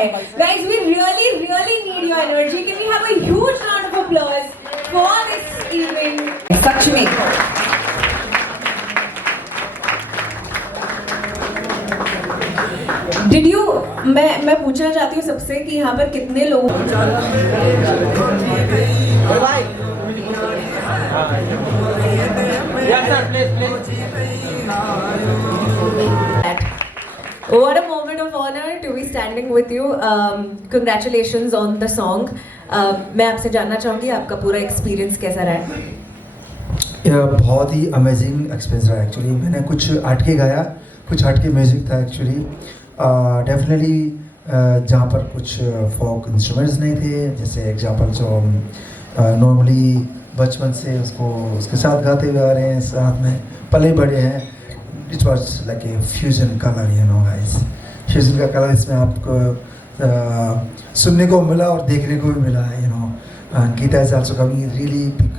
है. Guys, we really need your energy. Can we have a huge round of applause for this evening? Sakshmi. Did you? मैं पूछना चाहती हूँ सबसे कि यहाँ पर कितने लोग What a moment of honor to be standing with you. Congratulations on the song. मैं आपसे जानना चाहूँगी आपका पूरा एक्सपीरियंस कैसा रहा है? बहुत ही अमेजिंग एक्सपीरियंस रहा एक्चुअली. मैंने कुछ हटके गाया, कुछ हटके म्यूज़िक था एक्चुअली. डेफिनेटली जहाँ पर कुछ फोक इंस्ट्रूमेंट्स नहीं थे, जैसे एग्जांपल जो नॉर्मली बचपन से उसके साथ गाते हुए आ रहे हैं, साथ में पले बड़े हैं. It was like a fusion colour, you know guys. Fusion का कलर इसमें आपको सुनने को मिला और देखने को भी मिला है, you know. Ankita is also coming. Really big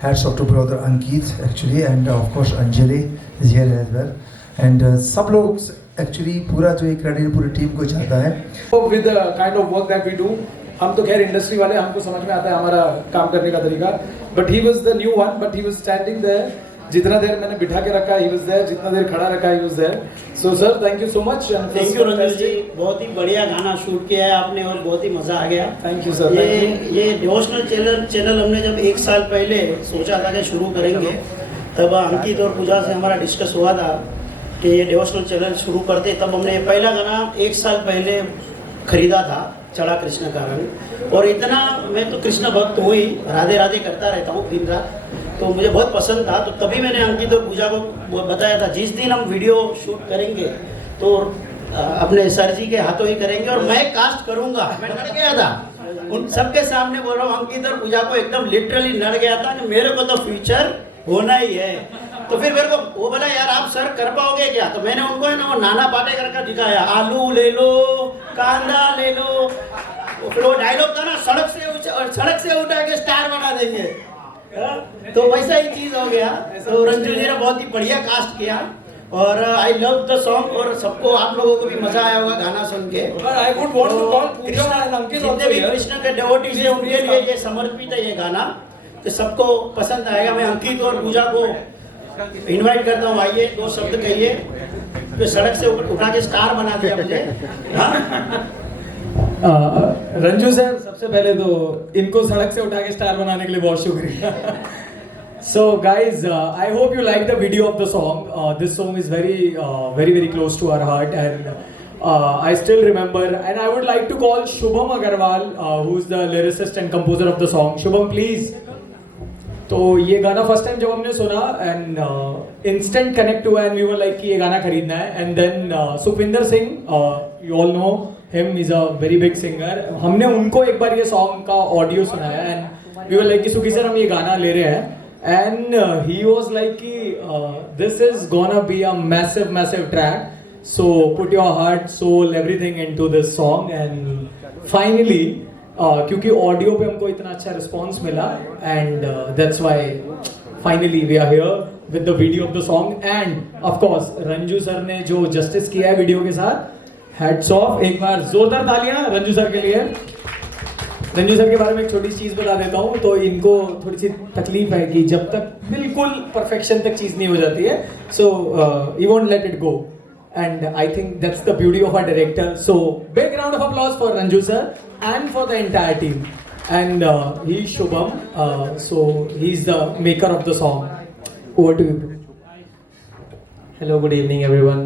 hats off to brother Ankit actually, and of course Anjali is here as well. And सब लोग actually पूरा जो एक क्रेडिट पूरी टीम को जाता है. With the kind of work that we do, हम तो खैर इंडस्ट्री वाले, हमको समझ में आता है हमारा काम करने का तरीका. But he was the new one, but he was standing there. जितना देर मैंने बिठा के रखा, he was there. जितना देर खड़ा रखा, he was there. So sir, thank you so much. Thank you Ranju जी, बहुत ही बढ़िया गाना शूट किया है आपने और बहुत ही मजा आ गया. Thank you sir. ये डिवोशनल चैनल हमने जब 1 साल पहले सोचा था कि शुरू करेंगे, तब अंकित और पूजा से हमारा डिस्कस हुआ था कि ये डिवोशनल चैनल शुरू करते. तब हमने पहला गाना 1 साल पहले खरीदा था, चढ़ा कृष्ण का रंग. और इतना मैं तो कृष्ण भक्त हूँ ही, राधे राधे करता रहता हूँ दिन रात, तो मुझे बहुत पसंद था. तो तभी मैंने अंकित और पूजा को बताया था जिस दिन हम वीडियो शूट करेंगे तो अपने सर जी के हाथों ही करेंगे और मैं कास्ट करूँगा. मैं डर गया था, उन सबके सामने बोल रहा हूँ. अंकित और पूजा को एकदम लिटरली डर गया था कि मेरे को तो फ्यूचर होना ही है. तो फिर मेरे को वो बोला यार आप सर कर पाओगे क्या? तो मैंने उनको है ना वो नाना पाटेकर का दिखाया, आलू ले लो, कांदा ले लो. फिर वो डायलॉग था ना, सड़क से उठा के स्टार बना देंगे. तो वैसा ही चीज हो गया. तो रंजू जी ने बहुत ही बढ़िया कास्ट किया और आई लव द सॉन्ग. और सबको आप लोगों को भी मजा आया होगा गाना सुन के. I would want to call Pooja and Ankit also जितने भी here. कृष्ण के डिवोटीज हैं उनके लिए ये समर्पित है ये गाना, तो सबको पसंद आएगा. मैं अंकित और पूजा को इनवाइट करता हूँ, आइए 2 शब्द कहिए. तो सड़क से उठा के स्टार बना दिया मुझे. रंजू सर, सबसे पहले तो इनको सड़क से उठा के स्टार बनाने के लिए बहुत शुक्रिया. So guys, I hope you like the video of the song. This song is very close to our heart, and I still remember. And I would like to call Shubham Agarwal, who is the lyricist and composer of the song. Shubham, please. तो ये गाना first time जब हमने सुना and instant connect हुआ and we were like कि ये गाना खरीदना है. And then Sukhwinder Singh, you all know him, is a very big singer. हमने उनको एक बार ये सॉन्ग का ऑडियो सुनाया एंड वी वर लाइक कि सुखी सर हम ये गाना ले रहे हैं. एंड ही वाज लाइक कि this is gonna be a massive track, so put your heart soul everything into this song. And finally क्योंकि ऑडियो पे हमको इतना अच्छा रिस्पॉन्स मिला and that's why finally we are here with the video of the song. And of course Ranju sir ने जो justice किया है वीडियो के साथ, हैट्स ऑफ. एक बार जोरदार तालियां रंजू सर के लिए. रंजू सर के बारे में एक छोटी चीज बता देता हूँ. तो इनको थोड़ी सी तकलीफ है कि जब तक बिल्कुल परफेक्शन तक चीज नहीं हो जाती है, so you won't let it go. And I think that's the beauty of our director. So big round of applause for Ranju sir and for the entire team. And he's Shubham, so he's the maker of the song. Over to you. Hello, good evening everyone.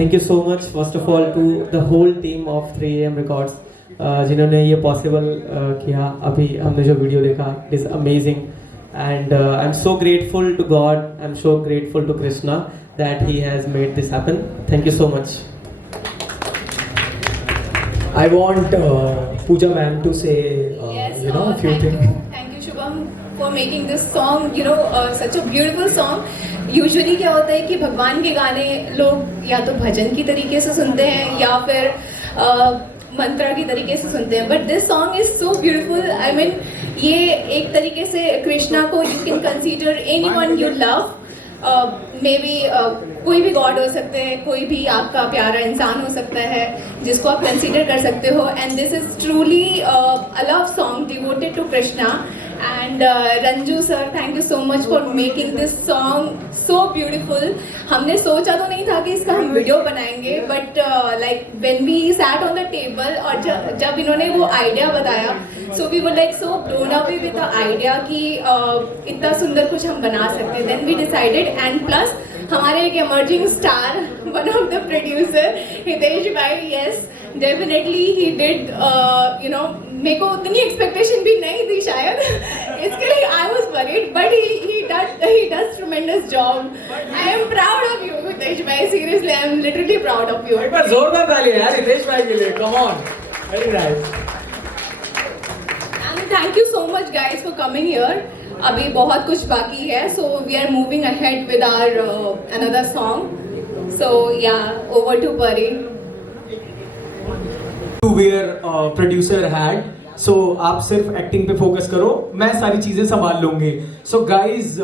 Thank you so much first of all to the whole team of 3AM Records, जिन्होंने ये possible किया. अभी हमने जो video देखा, it is amazing. And I'm so grateful to God, I'm so grateful to Krishna that he has made this happen. Thank you so much. I want Pooja ma'am to say Yes, a few thank things. you. Thank you Shubham for making this song, such a beautiful song. Usually क्या होता है कि भगवान के गाने लोग या तो भजन की तरीके से सुनते हैं या फिर मंत्र की तरीके से सुनते हैं. But this song is so beautiful. I mean ये एक तरीके से कृष्णा को you can consider anyone you love. May be कोई भी गॉड हो सकते हैं, कोई भी आपका प्यारा इंसान हो सकता है जिसको आप कंसीडर कर सकते हो. And this is truly a love song devoted to Krishna. And Ranju sir, thank you so much for making this song so beautiful. हमने सोचा तो नहीं था कि इसका हम वीडियो बनाएंगे, but like when we sat on the table और जब इन्होंने वो आइडिया बताया, so we were like so blown away with the idea कि इतना सुंदर कुछ हम बना सकते हैं. Then we decided. And plus हमारे एक emerging star, one of the producer, Hitesh भाई, yes, definitely he did, you know, मेरे को उतनी एक्सपेक्टेशन भी नहीं थी शायद, इसके लिए I was worried, but he does tremendous job. I am proud of you, Hitesh भाई, seriously, I am literally proud of you. एक बार जोरदार ताली यार हितेश भाई के लिए, come on, very nice. And thank you so much guys for coming here. अभी बहुत कुछ बाकी है, so we are moving ahead with our another song. So yeah, over to Pari. To wear producer hat. So आप सिर्फ acting पे focus करो, मैं सारी चीजें संभाल लूंगी. So guys,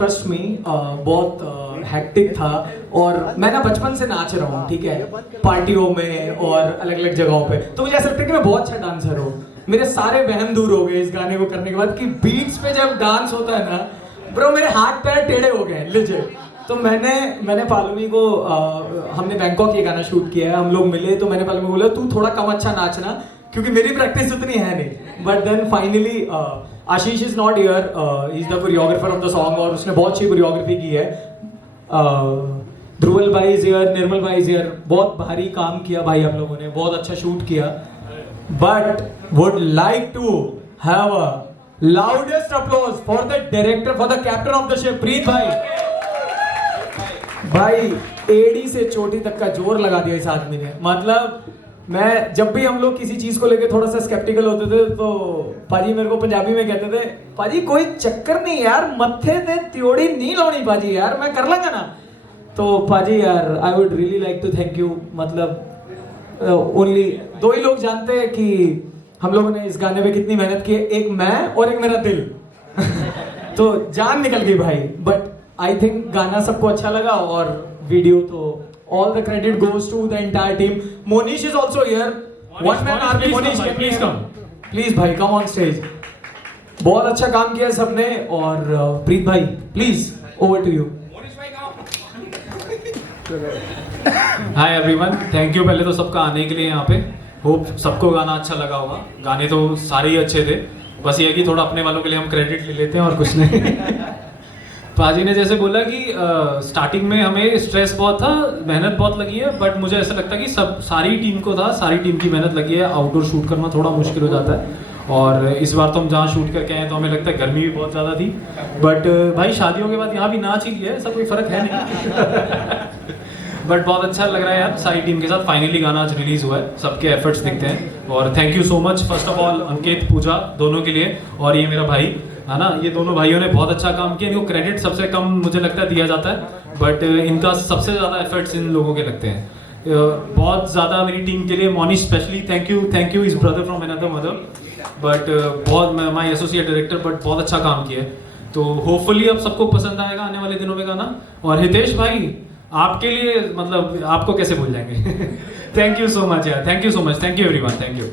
trust me, बहुत हेक्टिक था और मैं ना बचपन से नाच रहा हूँ, ठीक है, पार्टियों में और अलग अलग जगहों पे. तो मुझे ऐसा लगता है कि मैं बहुत अच्छा डांसर हूँ. मेरे सारे वहम दूर हो गए इस गाने को करने के बाद कि बीट्स पे जब डांस होता है ना ब्रो, मेरे हाथ पैर टेढ़े हो गए लिजिट. तो मैंने पालुमी को हमने बैंकॉक ये गाना शूट किया है, हम लोग मिले तो मैंने पालुमी को बोला तू थोड़ा कम अच्छा नाचना क्योंकि मेरी प्रैक्टिस उतनी है नहीं. But then finally Ashish is not here, he is the choreographer of the song और उसने बहुत अच्छी कोरियोग्राफी की है. ध्रुवल भाई इज हियर, निर्मल भाई इज हियर. बहुत भारी काम किया भाई हम लोगों ने, बहुत अच्छा शूट किया. But would like to have a loudest applause for the director, for the captain of the ship, प्रीत भाई. भाई एडी से चोटी तक का जोर लगा दिया इस आदमी ने. मतलब मैं जब भी हम लोग किसी चीज को लेके थोड़ा सा स्केप्टिकल होते थे तो पाजी मेरे को पंजाबी में कहते थे, पाजी कोई चक्कर नहीं यार, मत्थे ते त्योड़ी नहीं लानी पाजी यार, मैं कर लूंगा ना. तो पाजी यार I would really like to thank you. मतलब ओनली दो ही लोग जानते हैं कि हम लोगों ने इस गाने पे कितनी मेहनत की है, एक मैं और एक मेरा दिल. तो जान निकल गई भाई. बट आई थिंक गाना सबको अच्छा लगा और वीडियो तो all the credit goes to the entire team. Monish is also here, one man army. Monish please come, please भाई कम ऑन स्टेज. बहुत अच्छा काम किया सबने. और प्रीत भाई please over to you. Hi everyone, thank you पहले तो सबका आने के लिए यहाँ पे. होप सबको गाना अच्छा लगा होगा. गाने तो सारे ही अच्छे थे, बस ये है कि थोड़ा अपने वालों के लिए हम क्रेडिट ले लेते हैं और कुछ नहीं. पाजी ने जैसे बोला कि स्टार्टिंग में हमें स्ट्रेस बहुत था, मेहनत बहुत लगी है, बट मुझे ऐसा लगता है कि सारी टीम को था, सारी टीम की मेहनत लगी है. आउटडोर शूट करना थोड़ा मुश्किल हो जाता है और इस बार तो हम जहाँ शूट करके आए तो हमें लगता है गर्मी भी बहुत ज़्यादा थी. बट भाई शादियों के बाद यहाँ भी नाच ही लिया है, ऐसा कोई फ़र्क है नहीं. बट बहुत अच्छा लग रहा है यार सारी टीम के साथ. फाइनली गाना आज रिलीज हुआ है, सबके एफर्ट्स दिखते हैं. और thank you so much first of all Ankit, Pooja दोनों के लिए. और ये मेरा भाई है ना, ये दोनों भाइयों ने बहुत अच्छा काम किया. इनको क्रेडिट सबसे कम मुझे लगता है दिया जाता है, बट इनका सबसे ज़्यादा एफर्ट्स इन लोगों के लगते हैं. बहुत ज़्यादा मेरी टीम के लिए. Monish specially thank you is brother from another mother. But बहुत माई एसोसिएट डायरेक्टर, बट बहुत अच्छा काम किया है. तो होपफुली अब सबको पसंद आएगा आने वाले दिनों में गाना. और हितेश भाई आपके लिए मतलब आपको कैसे भूल जाएंगे. थैंक यू सो मच यार, thank you so much, thank you everyone, thank you.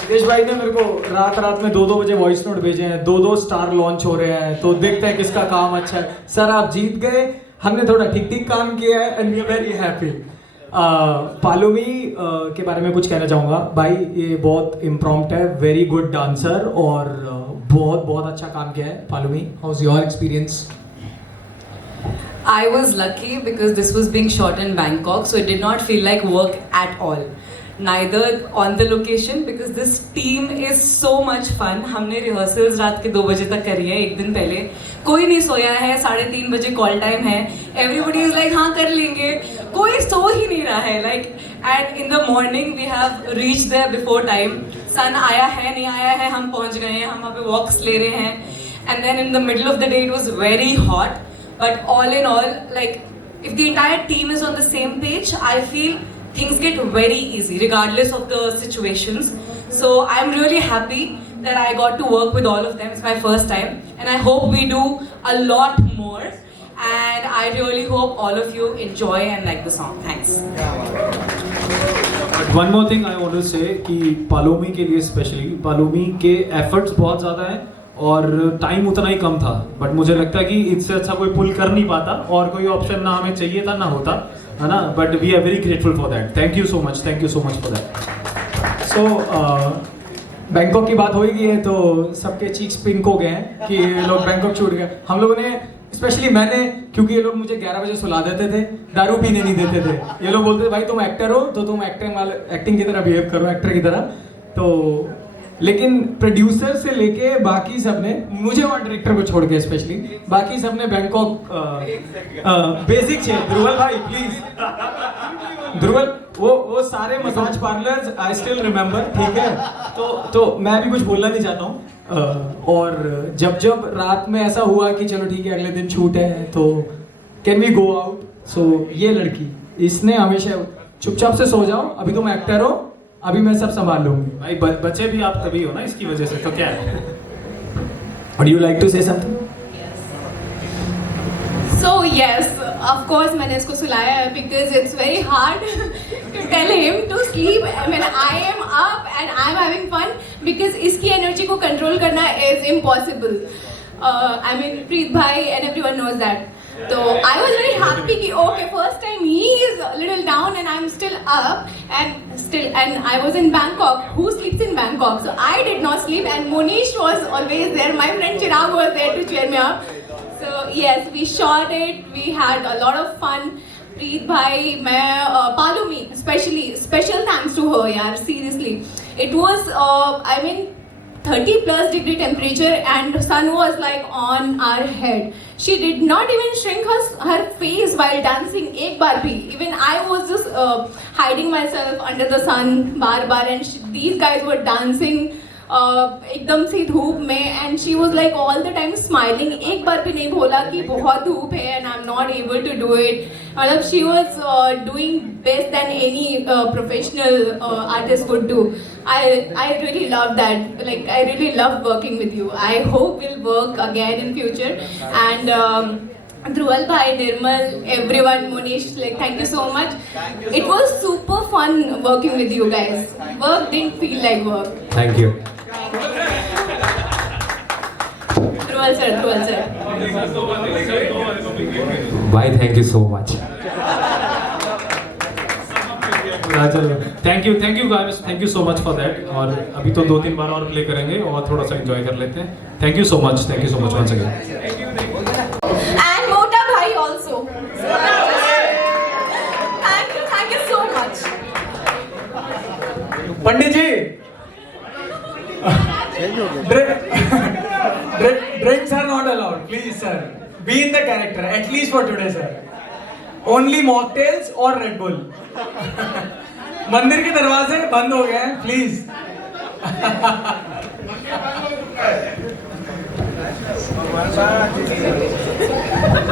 Hitesh भाई ने मेरे को रात में 2-2 बजे वॉइस नोट भेजे हैं. 2-2 स्टार लॉन्च हो रहे हैं, तो देखते हैं किसका काम अच्छा है. सर आप जीत गए, हमने थोड़ा ठीक काम किया है and we are very happy. Palumi के बारे में कुछ कहना चाहूँगा. भाई ये बहुत इम्प्रॉम्प्ट है, वेरी गुड डांसर और बहुत अच्छा काम किया है. Palumi, how is your experience? I was lucky because this was being shot in Bangkok, so it did not feel like work at all. Neither on the location because this team is so much fun. हमने rehearsals रात के 2 बजे तक करी है. एक दिन पहले कोई नहीं सोया है, 3:30 बजे कॉल टाइम है. Everybody is like हाँ कर लेंगे, कोई सो ही नहीं रहा है. Like and in the morning we have reached there before time. Sun आया है नहीं आया है, हम पहुँच गए हैं, हम वहाँ पे walks ले रहे हैं. And then in the middle of the day it was very hot. But all in all, like, if the entire team is on the same page, I feel things get very easy, regardless of the situations. So I'm really happy that I got to work with all of them. It's my first time, and I hope we do a lot more. and I really hope all of you enjoy and like the song. Thanks. But one more thing I want to say कि पालोमी के लिए specially Paulomi के efforts बहुत ज़्यादा हैं और time उतना ही कम था, बट मुझे लगता है कि इससे अच्छा कोई पुल कर नहीं पाता और कोई ऑप्शन ना हमें चाहिए था ना होता, है ना. But we are very grateful for that. Thank you so much for that. So Bangkok की बात हो ही गई है तो सबके चीक्स पिंक हो गए हैं कि ये लोग बैंकॉक छूट गए. हम लोगों ने स्पेशली मैंने, क्योंकि ये लोग मुझे 11 बजे सुला देते थे, दारू पीने नहीं देते थे. ये लोग बोलते थे भाई तुम एक्टर हो तो तुम एक्टिंग की तरह बिहेव करो, एक्टर की तरह. तो लेकिन प्रोड्यूसर से लेके बाकी सब ने, मुझे और डायरेक्टर को छोड़ के स्पेशली बाकी सब ने बैंकॉक बेसिक चाहिए. ध्रुवल भाई प्लीज, ध्रुवल वो सारे massage parlours I still remember, ठीक है. तो मैं भी कुछ बोलना नहीं चाहता हूँ. और जब रात में ऐसा हुआ कि चलो ठीक है अगले दिन छूट है तो कैन वी गो आउट, सो ये लड़की इसने हमेशा चुपचाप से सो जाओ, अभी तुम एक्टर हो, अभी मैं सब संभाल लूंगी. भाई बच्चे भी आप तभी हो ना इसकी वजह से, तो क्या है. Would you like to say something? So yes, of course मैंने इसको सुलाया है because it's very hard to tell him to sleep when I am up and I am having fun because इसकी energy को control करना is impossible. I mean Preet bhai and everyone knows that. So I was very happy कि okay first time he is a little down and I'm still up and I was in Bangkok. Who sleeps in Bangkok? So I did not sleep and Monish was always there. My friend Chirag was there to cheer me up. So yes, we shot it. We had a lot of fun. Preet bhai, मैं Palumi, especially special thanks to her यार, seriously. It was I mean 30 plus degree temperature and sun was like on our head. She did not even shrink her face while dancing एक बार भी. Even I was just hiding myself under the sun bar and these guys were dancing एकदम से धूप में and she was like all the time smiling. एक बार भी नहीं बोला कि बहुत धूप है and I'm not able to do it. मतलब she was doing best than any professional artist would do. I really love that. Like I really love working with you. I hope we'll work again in future. And Dhruval bhai, Nirmal, everyone, Monish, like thank you so much. It was super fun working with you guys. Work didn't feel like work. Thank you. Dhruval sir. भाई thank you so much. Thank you guys, thank you so much for that. और अभी तो 2-3 बार और play करेंगे और थोड़ा सा enjoy कर लेते हैं. Thank you so much once again. And Mota bhai also. Thank you so much. Pandit ji, drinks are not allowed, please sir. Be in the character, at least for today sir. Only mocktails or Red Bull. मंदिर के दरवाजे बंद हो गए हैं, please.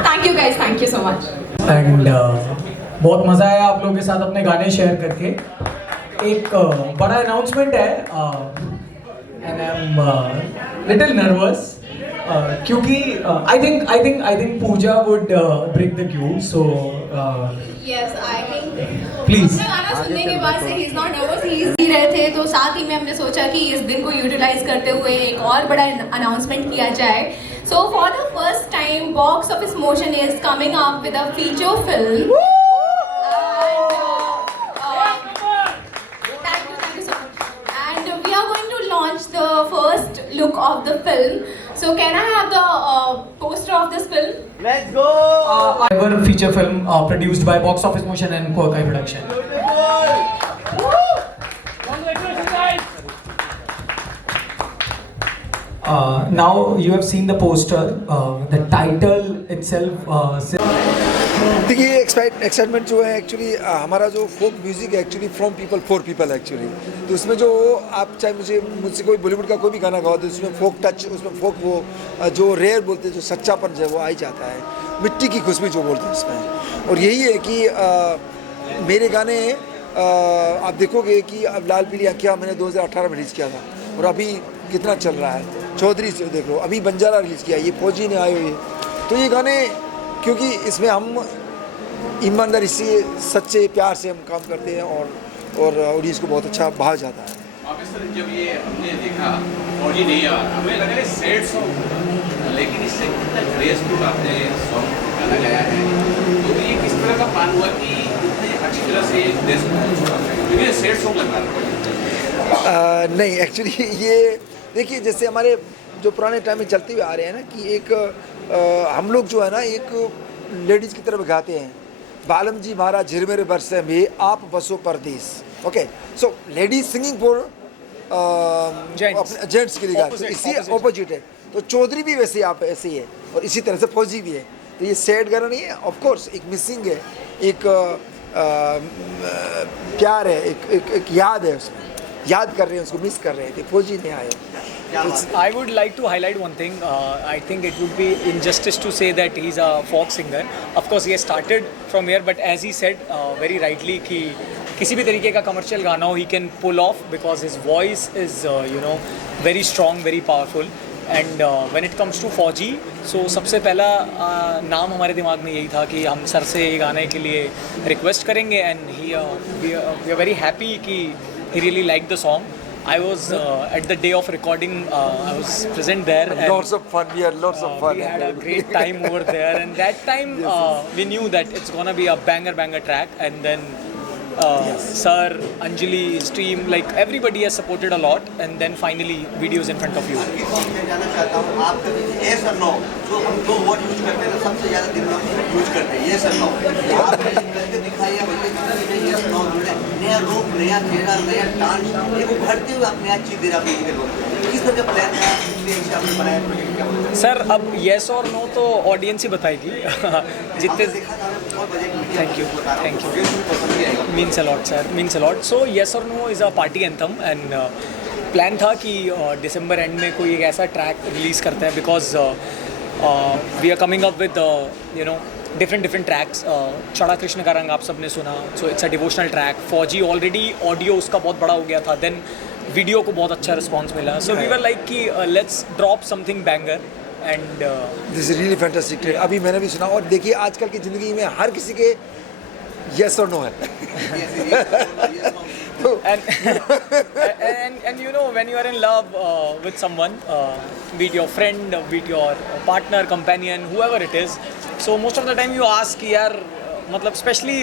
Thank you guys. Thank you so much. And बहुत मज़ा आया आप लोगों के साथ अपने गाने शेयर करके. एक बड़ा अनाउंसमेंट है and I am little nervous क्योंकि I think Pooja would break the queue. So Yes, I think. Please. हमने गाना सुनने के बाद से he's not nervous, he's ही रहे थे तो साथ ही में हमने सोचा कि इस दिन को यूटिलाइज करते हुए एक और बड़ा अनाउंसमेंट किया जाए. So for the first time, Box Office Motion is coming up with a feature film. Thank you so much. And we are going to launch the first look of the film. So can I have the poster of this film? ever feature film produced by Box Office Motion and Quirkai Production. Now you have seen the poster. The title itself. देखिए excitement जो है actually हमारा जो folk music है actually from people for people actually. तो उसमें जो आप चाहे मुझसे कोई बॉलीवुड का कोई भी गाना गाओ तो उसमें फोक टच, उसमें फोक वो जो रेयर बोलते हैं, जो सच्चापन जो है वो आ ही जाता है. मिट्टी की खुशबू जो बोलते हैं उसमें. और यही है कि मेरे गाने आप देखोगे कि अब लाल पीली आँखियाँ मैंने 2018 में रिलीज़ किया था और अभी कितना चल रहा है. चौधरी से देख लो, अभी बंजारा रिलीज़ किया, ये फौजी ने आए हुए. तो ये गाने क्योंकि इसमें हम ईमानदारी से सच्चे प्यार से हम काम करते हैं और ऑडियंस को बहुत अच्छा भाव जाता है। ऑब्वियसली जब ये हमने देखा और ये नहीं आ रहा हमें लगा ये सैड सॉन्ग, लेकिन इससे कितना ग्रेसफुल आपने सॉन्ग गाना गाया है। तो ये किस तरह का प्लान हुआ कि इतने अच्छी तरह से क्योंकि ये सैड सॉन्ग लग रहा था। नहीं, एक्चुअली ये देखिए जैसे हमारे जो पुराने टाइम में चलते हुए आ रहे हैं ना कि एक हम लोग जो है ना एक लेडीज़ की तरफ गाते हैं, बालम जी महाराज झिरमेरे बरसे में आप बसो परदेश। Okay, so ladies singing for gents के लिए गाते हैं, इसी ऑपोजिट है। तो चौधरी भी वैसे आप ऐसे ही है और इसी तरह से फौजी भी है। तो ये सैड गाना नहीं है, ऑफ कोर्स एक मिसिंग है, एक प्यार है, एक याद है, उसमें याद कर रहे हैं, उसको मिस कर रहे थे, फौजी नहीं आए। I would like to highlight one thing. I think it would be injustice to say that he's a folk singer. Of course, he has started from here, but as he said very rightly, कि किसी भी तरीके का commercial गाना हो, he can pull off because his voice is very strong, very powerful. And when it comes to फौजी, so सबसे पहला नाम हमारे दिमाग में यही था कि हम सर से ये गाने के लिए रिक्वेस्ट करेंगे, and we are very happy कि he really liked the song. I was at the day of recording. I was present there. And lots of fun. We had lots of fun. We had a great time over there, and that time we knew that it's gonna be a banger track. And then Sir, Anjali, Stream, like everybody has supported a lot, and then finally videos in front of you. मैं जानना चाहता हूँ आप कभी yes or no जो हम दो word use करते हैं सबसे ज़्यादा दिन में यूज करते हैं yes or no, आपने करके दिखाया भैया yes no जुड़े नया रूप, नया चेहरा, नया डांस, एक उभरते हुए आप नया चीज़ दे रहा है। किस तरह का प्लान था आपने बनाया प्रोजेक्ट क्या बोलते हैं? सर अब yes और no तो ऑडियंस ही बताएगी जितने देखा था बहुत budget Thank you. Means a lot, sir. Means a lot. So yes or no is a party anthem, and plan था कि दिसंबर एंड में कोई एक ऐसा ट्रैक रिलीज़ करते हैं, because we are coming up with different tracks. चढ़ा कृष्ण का रंग आप सबने सुना, so it's a devotional track. Fauji already audio उसका बहुत बड़ा हो गया था, देन वीडियो को बहुत अच्छा रिस्पॉन्स मिला, सो वी वर लाइक कि let's drop something banger. And this is really fantastic. अभी मैंने भी सुना, और देखिए आजकल की ज़िंदगी में हर किसी के yes or no है. and you know when you are in love with someone, be it your friend, be it your partner, companion, whoever it is, so most of the time you ask कि यार मतलब specially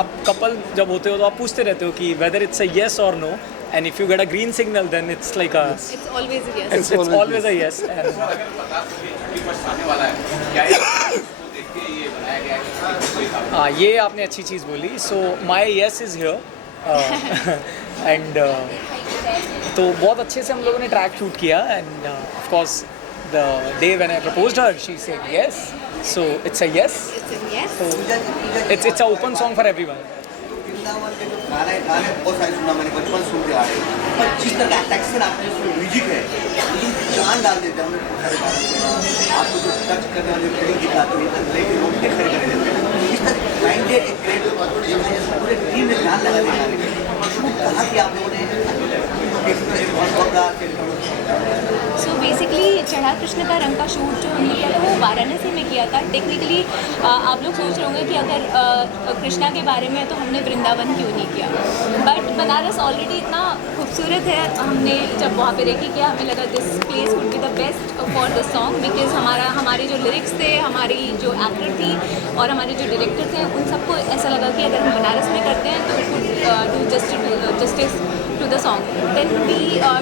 आप couple जब होते हो तो आप पूछते रहते हो कि whether it's a yes or no, and if you get a green signal then it's like a It's always a yes. it's always a yes. And अगर बता सके कि बस आने वाला है क्या ये इसको देख के ये बनाया गया है कि कोई था? हाँ, ये आपने अच्छी चीज़ बोली. सो माई येस इज़ हियर, एंड तो बहुत अच्छे से हम लोगों ने ट्रैक शूट किया. And of course the day when I proposed her she said yes, so it's a yes. It's a yes. So it's a open song for everyone. Vrindavan के जो गाने बहुत सारे सुना मैंने, बचपन सुनते आ रहे हैं, पर जिस तरह का टेक्सचर आपने उसमें म्यूजिक है जान डाल देते हैं. हमने बहुत सारे गाने सुना, आपको जो टच करने वाली फीलिंग दिखाते हैं लेकिन लोग खड़े खड़े रहते हैं. इस तरह माइंडेड एक ग्रेट पूरे टीम में जान लगा देना कहा कि आप लोगों ने सो बेसिकली चढ़ा कृष्ण का रंग का शूट जो हमने किया था वो वाराणसी में किया था. टेक्निकली आप लोग सोच रहे होंगे कि अगर कृष्णा के बारे में तो हमने वृंदावन क्यों नहीं किया, बट बनारस ऑलरेडी इतना खूबसूरत है. हमने जब वहाँ पे रेकी किया हमें लगा this place would be the best for the song, because हमारे जो लिरिक्स थे, हमारी जो एक्टर थी और हमारे जो डायरेक्टर थे, उन सबको ऐसा लगा कि अगर हम बनारस में करते हैं तो it would do justice to the song. Then we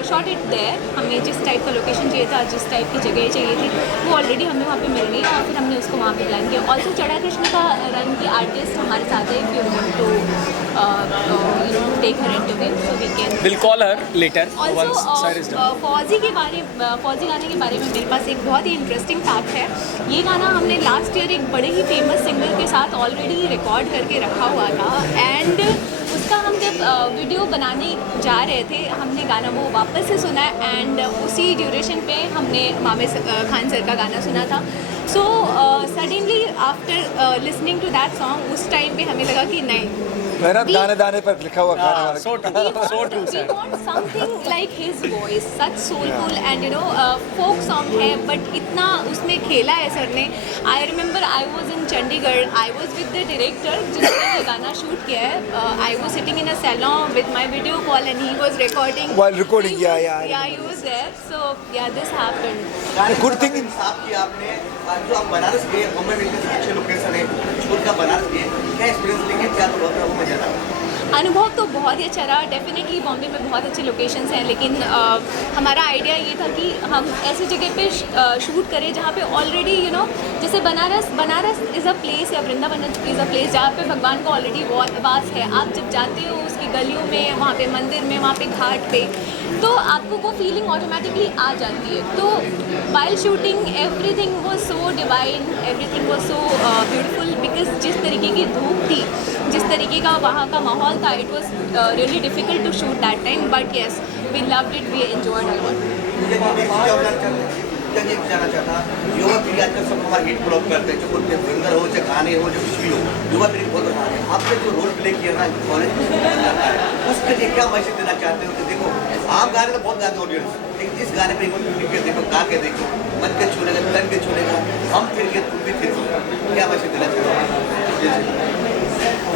shot it there. हमें जिस टाइप का लोकेशन चाहिए था, जिस टाइप की जगह चाहिए थी, वो ऑलरेडी हमें वहाँ पे मिल गई और फिर हमने उसको वहाँ पे प्लान किया. ऑल्सो चढ़ा कृष्ण का रंग की आर्टिस्ट हमारे साथ है. If you want to take her interview so we can, We'll call her later once also sir is done. फौजी गाने के बारे में मेरे पास एक बहुत ही इंटरेस्टिंग फैक्ट है. ये गाना हमने लास्ट ईयर एक बड़े ही फेमस सिंगर के साथ ऑलरेडी रिकॉर्ड करके रखा हुआ था, एंड उसका हम जब वीडियो बनाने जा रहे थे हमने गाना वो वापस से सुना, एंड उसी ड्यूरेशन पे हमने मामे खान सर का गाना सुना था. So suddenly after listening to that song उस टाइम पे हमें लगा कि नहीं, मेहनत दाने दाने पर लिखा हुआ खाने वाला so true We sir. want something like his voice, such soulful and folk song है, but इतना उसमें खेला है सर ने. I remember I was in Chandigarh. I was with the director जिसने ये गाना शूट किया है. I was sitting in a salon with my video call and he was recording. While recording, He was- yeah. Yeah, he was there. So yeah, this happened. Good thing इंसाफ किया आपने. जो आप बनारस गए, बॉम्बे में इतने अच्छे लोकेशन है, छोड़ का बनारस गए, क्या एक्सपीरियंस लेके क्या अनुभव रहा, वो मजा आया? अनुभव तो बहुत ही अच्छा रहा. डेफिनेटली बॉम्बे में बहुत अच्छे लोकेशंस हैं, लेकिन हमारा आइडिया ये था कि हम ऐसी जगह पे शूट करें जहाँ पे ऑलरेडी जैसे बनारस इज़ अ प्लेस या वृंदावन इज़ अ प्लेस जहाँ पे भगवान का ऑलरेडी वास है. आप जब जाते हो उसकी गलियों में, वहाँ पे मंदिर में, वहाँ पे घाट पे, तो आपको वो फीलिंग ऑटोमेटिकली आ जाती है. तो while shooting everything was so divine, everything was so beautiful, because जिस तरीके की धूप थी, जिस तरीके का वहाँ का माहौल था, it was really difficult to shoot that time, but yes we loved it, we enjoyed a lot. क्या ये जाना चाहता युवा पीढ़ी आजकल सब हमारे हिट ब्लॉग करते हैं, जो कोई सिंगर हो, चाहे गाने हो, जो कुछ भी हो, युवा पीढ़ी बहुत बता रहे हैं. आपने जो रोल प्ले किया ना कॉलेज में, उसके लिए क्या मैसेज देना चाहते हो? कि देखो आप गाने तो बहुत गाते ऑडियंस, लेकिन इस गाने पर एक बार देखो, गा के देखो, मन के छूलेगा, तन के छूलेगा, हम फिर के तुम भी फिर क्या मैसेज देना चाहते हो?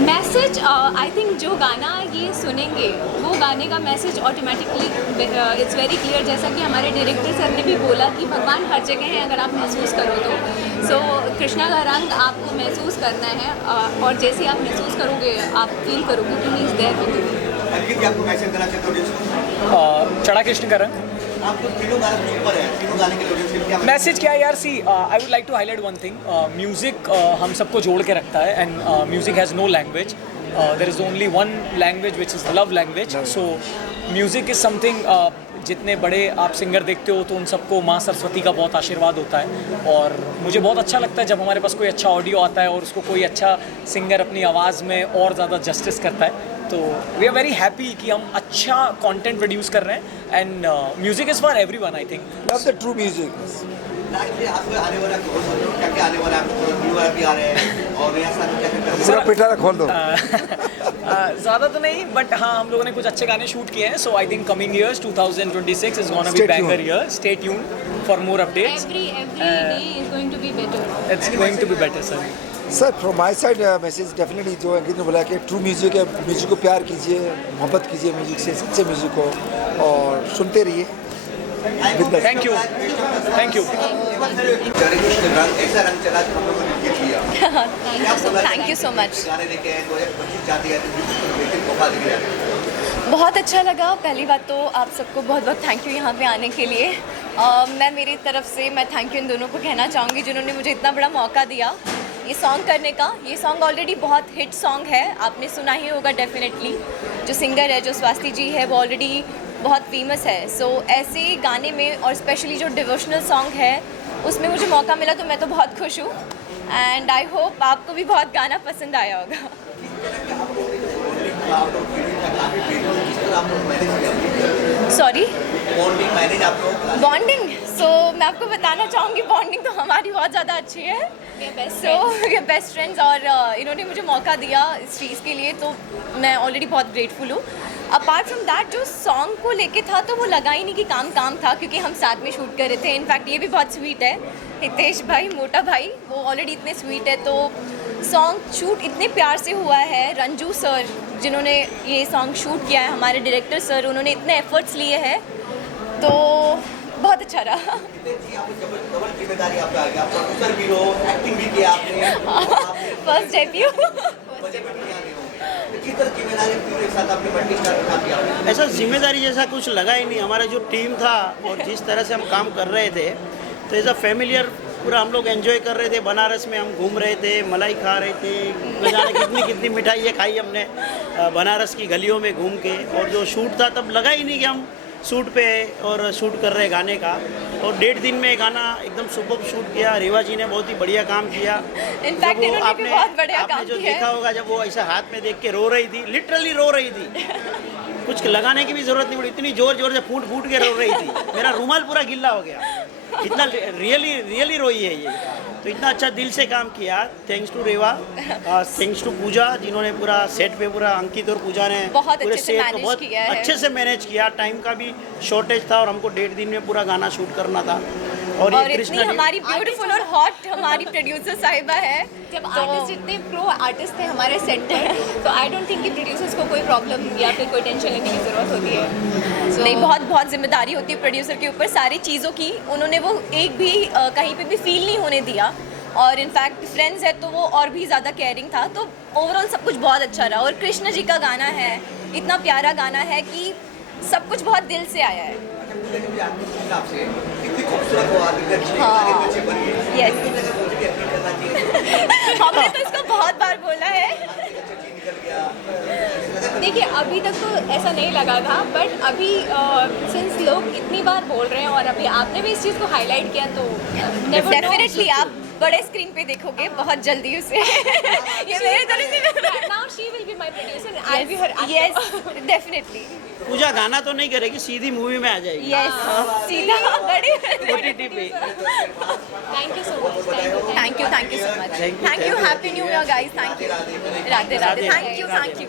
मैसेज आई थिंक जो गाना ये सुनेंगे वो गाने का message automatically it's very clear. जैसा कि हमारे डायरेक्टर सर ने भी बोला कि भगवान हर जगह है अगर आप महसूस करो तो. सो कृष्णा का रंग आपको महसूस करना है, और जैसे आप महसूस करोगे आप फील करोगे कि he is there with you. Ankit क्या आपको मैसेज देना चाहते हो ऑडियंस को? चढ़ा कृष्ण का रंग. आपको तीनों गाने सुपर है, तीनों गाने के ऑडियंस के लिए क्या मैसेज क्या है यार? See I would like to highlight one thing. Music हम सबको जोड़ के रखता है, and music has no language. There is only one language which is love language. So music is something, जितने बड़े आप सिंगर देखते हो तो उन सबको माँ सरस्वती का बहुत आशीर्वाद होता है, और मुझे बहुत अच्छा लगता है जब हमारे पास कोई अच्छा ऑडियो आता है और उसको कोई अच्छा सिंगर अपनी आवाज़ में और ज़्यादा जस्टिस करता है. तो वी आर वेरी हैप्पी कि हम अच्छा कंटेंट प्रोड्यूस कर रहे हैं, and music is for everyone. I think that's the true music. Last आपको आने वाला क्या आने वाला, आपको व्यूअर भी आ रहे हैं और नया साल क्या करते हैं? पूरा पिटारा खोल दो. ज़्यादा तो नहीं, बट हाँ हम लोगों ने कुछ अच्छे गाने शूट किए हैं. So I think coming years 2026 is gonna be banger year. Stay tuned for more updates. Every day is going to be better. It's going to be better sir. Sir from my side message definitely जो अंकित ने बोला कि true music है, music को प्यार कीजिए, मोहब्बत कीजिए म्यूजिक से, सच्चे म्यूजिक को, और सुनते रहिए. Thank you. Thank you. ऐसा रंग चला जो हम लोगों ने जीत लिया. Thank you so much. गाने देखे हैं 2025 जाते हैं. बहुत अच्छा लगा. पहली बात तो आप सबको बहुत बहुत थैंक यू यहाँ पे आने के लिए. मैं मेरी तरफ से मैं थैंक यू इन दोनों को कहना चाहूँगी जिन्होंने मुझे इतना बड़ा मौका दिया ये सॉन्ग करने का. ये सॉन्ग ऑलरेडी बहुत हिट सॉन्ग है, आपने सुना ही होगा डेफिनेटली. जो सिंगर है, जो स्वाति जी है, वो ऑलरेडी बहुत फेमस है. सो ऐसे गाने में, और स्पेशली जो डिवोशनल सॉन्ग है उसमें मुझे मौका मिला, तो मैं तो बहुत खुश हूँ. एंड आई होप आपको भी बहुत गाना पसंद आया होगा. Sorry, bonding. सो मैं आपको बताना चाहूँगी बॉन्डिंग तो हमारी बहुत ज़्यादा अच्छी है. सो ये बेस्ट फ्रेंड्स, और इन्होंने मुझे मौका दिया इस चीज़ के लिए, तो मैं ऑलरेडी बहुत ग्रेटफुल हूँ. अपार्ट फ्रॉम दैट जो सॉन्ग को लेके था तो वो लगा ही नहीं कि काम था, क्योंकि हम साथ में शूट कर रहे थे. इनफैक्ट ये भी बहुत स्वीट है, हितेश भाई, मोटा भाई, वो ऑलरेडी इतने स्वीट है. तो सॉन्ग शूट इतने प्यार से हुआ है. रंजू सर जिन्होंने ये सॉन्ग शूट किया है, हमारे डायरेक्टर सर, उन्होंने इतने एफर्ट्स लिए हैं, तो बहुत अच्छा रहा. जिम्मेदारी आपका आ गया, आप प्रोड्यूसर भी हो, एक्टिंग भी किया आपने, फर्स्ट डेब्यू. ऐसा जिम्मेदारी जैसा कुछ लगा ही नहीं. हमारा जो टीम था और जिस तरह से हम काम कर रहे थे, तो ऐसा फैमिलियर पूरा हम लोग एंजॉय कर रहे थे. बनारस में हम घूम रहे थे, मलाई खा रहे थे, न जाने कितनी कितनी मिठाइयाँ खाई हमने बनारस की गलियों में घूम के. और जो शूट था तब लगा ही नहीं कि हम शूट पे और शूट कर रहे गाने का. और 1.5 दिन में गाना एकदम सुपर शूट किया. रीवा जी ने बहुत ही बढ़िया काम किया. इनफैक्ट इन्होंने भी बहुत बढ़िया काम आपने जो किया. देखा होगा जब वो ऐसा हाथ में देख के रो रही थी, लिटरली रो रही थी. कुछ लगाने की भी जरूरत नहीं पड़ी, इतनी जोर जोर से फूट के रो रही थी. मेरा रुमाल पूरा गिल्ला हो गया, इतना रियली रोई है ये. तो इतना अच्छा दिल से काम किया। Thanks to Reva, thanks to Pooja जिन्होंने पूरा सेट पे पूरा अंकित और पूजा ने बहुत पूरे अच्छे से सेट को manage बहुत किया है। अच्छे से मैनेज किया। टाइम का भी शॉर्टेज था और हमको 1.5 दिन में पूरा गाना शूट करना था। और और ये इतनी कृष्णा जी- हमारी ब्यूटीफुल और हॉट हमारी प्रोड्यूसर साहिबा है। जब आर्टिस्ट इतने प्रो आर्टिस्ट थे हमारे सेट पर, तो आई डोंट थिंक कि प्रोड्यूसर्स को कोई प्रॉब्लम या फिर कोई टेंशन लेने की ज़रूरत होती है। नहीं, बहुत बहुत जिम्मेदारी होती है प्रोड्यूसर के ऊपर सारी चीज़ों की। उन्होंने वो एक भी कहीं पे भी फील नहीं होने दिया, और इनफैक्ट फ्रेंड्स है तो वो और भी ज़्यादा केयरिंग था। तो ओवरऑल सब कुछ बहुत अच्छा रहा। और कृष्ण जी का गाना है, इतना प्यारा गाना है कि सब कुछ बहुत दिल से आया है। कितनी खूबसूरत हो आप, इतनी अच्छी हाँ। इतनी अच्छी बनी है। Yes. मुझे लगा मुझे भी एक्टिंग करना चाहिए। हमने तो इसको बहुत बार बोला है। निकल गया। देखिए, अभी तक तो ऐसा नहीं लगा था, बट अभी सिंस लोग इतनी बार बोल रहे हैं और अभी आपने भी इस चीज़ को हाईलाइट किया, तो डेफिनेटली आप बड़े स्क्रीन पे देखोगे बहुत जल्दी उसे। ये मेरे तरफ से now she will be my producer, I will be her. Yes, definitely. Pooja गाना तो नहीं करेगी, सीधी मूवी में आ जाएगी। यस, सीधा बड़ी OTT पे। Thank you so much, thank you so much, Thank you. Thank you, happy new year guys, thank you, Radhe Radhe, thank you.